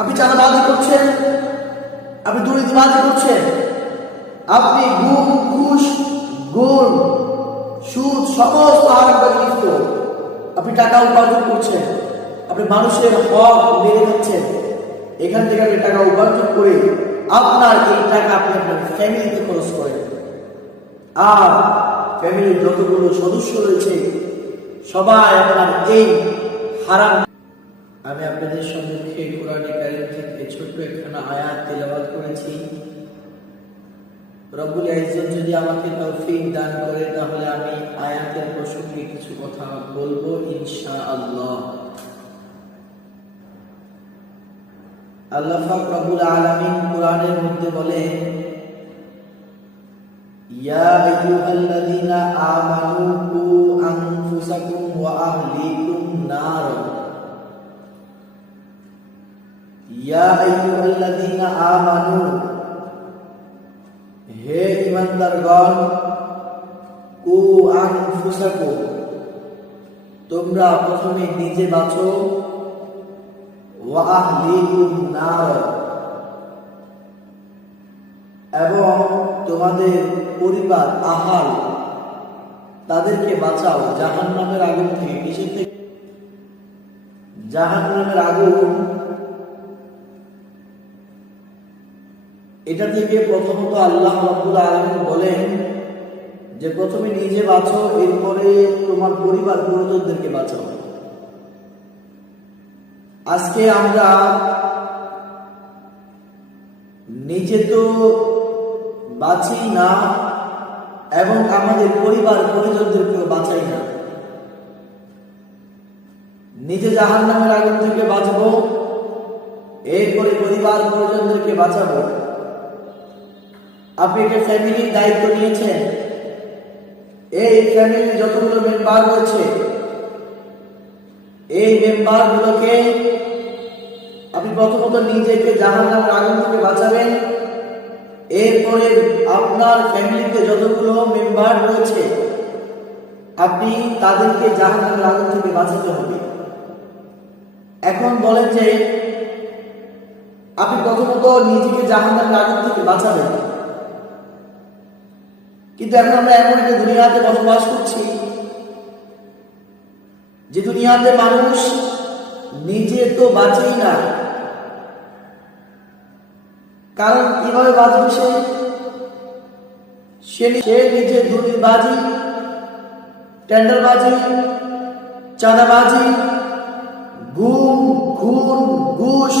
আপনি চাঁদাবাজি করছেন, আপনি দুর্নীতিবাজি করছেন, আপনি গুম ঘুষ গুণ সুদ সমস্ত হারামকারী লিপ্ত, আপনি টাকা উপার্জন করছেন, আপনি মানুষের হক মেরে দিচ্ছেন। এখান থেকে আপনি টাকা উপার্জন করে আপনার এই টাকা আপনি আপনার ফ্যামিলিতে খরচ করেন, আর ফ্যামিলির যতগুলো সদস্য রয়েছে সবাই আপনার এই হারাম। আমি আপনাদের সম্মুখে কোরআনে কারীম থেকে ছোট্ট একখানা আয়াত তেলাওয়াত করেছি। রব্বুল ইজ্জত যদি আমাকে তৌফিক দান করে তাহলে আমি আয়াতের প্রসঙ্গে কিছু কথা বলবো ইনশাআল্লাহ। আল্লাহ পাক রব্বুল আলামিন কোরআনের মধ্যে বলেন, ইয়া আইয়ুহাল্লাযীনা আমানু কু আনফুসাকুম ওয়া আহলিকুম নার। ইয়া আইয়ুহাল্লাযীনা আমানু, হে ঈমানদারগণ, কু আনফুসাকুম, তোমরা প্রথমে নিজে বাঁচো, ওয়া আহলিকুম নার, এবং তোমাদের পরিবার আহাল তাদেরকে বাঁচাও জাহান্নামের আগুন থেকে। কিসের থেকে? জাহান্নামের আগুন। এটা থেকে প্রথমত আল্লাহ রাব্বুল আলামিন বলেন যে প্রথমে নিজে বাঁচো, এরপরে তোমার পরিবার পরিজনদেরকে বাঁচাও। আজকে আমরা নিজে তো বাঁচি না এবং আমাদের পরিবার পরিজনদেরকেও বাঁচাই না। নিজে জাহান্নামের আগুন থেকে বাঁচবো, এরপরে পরিবার পরিজনদেরকে বাঁচাবো। আপনি একটা ফ্যামিলির দায়িত্ব নিয়েছেন, এই ফ্যামিলির যতগুলো মেম্বার রয়েছে এই মেম্বার গুলোকে আপনি প্রথমত নিজেকে জাহান্নামের আগুন থেকে বাঁচাবেন, এরপরে আপনার ফ্যামিলিতে যতগুলো মেম্বার রয়েছে আপনি তাদেরকে জাহান্নামের আগুন থেকে বাঁচাতে হবে। এখন বলেন যে আপনি প্রথমত নিজেকে জাহান্নামের আগুন থেকে বাঁচাবেন, কিন্তু এখন আমরা এমন একটা দুনিয়াতে বসবাস করছি যে দুনিয়াতে মানুষ নিজে তো বাঁচেই না। কারণ কিভাবে বাঁচবে? সে নিজে দুর্নীতিবাজি, টেন্ডারবাজি, চাঁদাবাজি, গুম খুন ঘুষ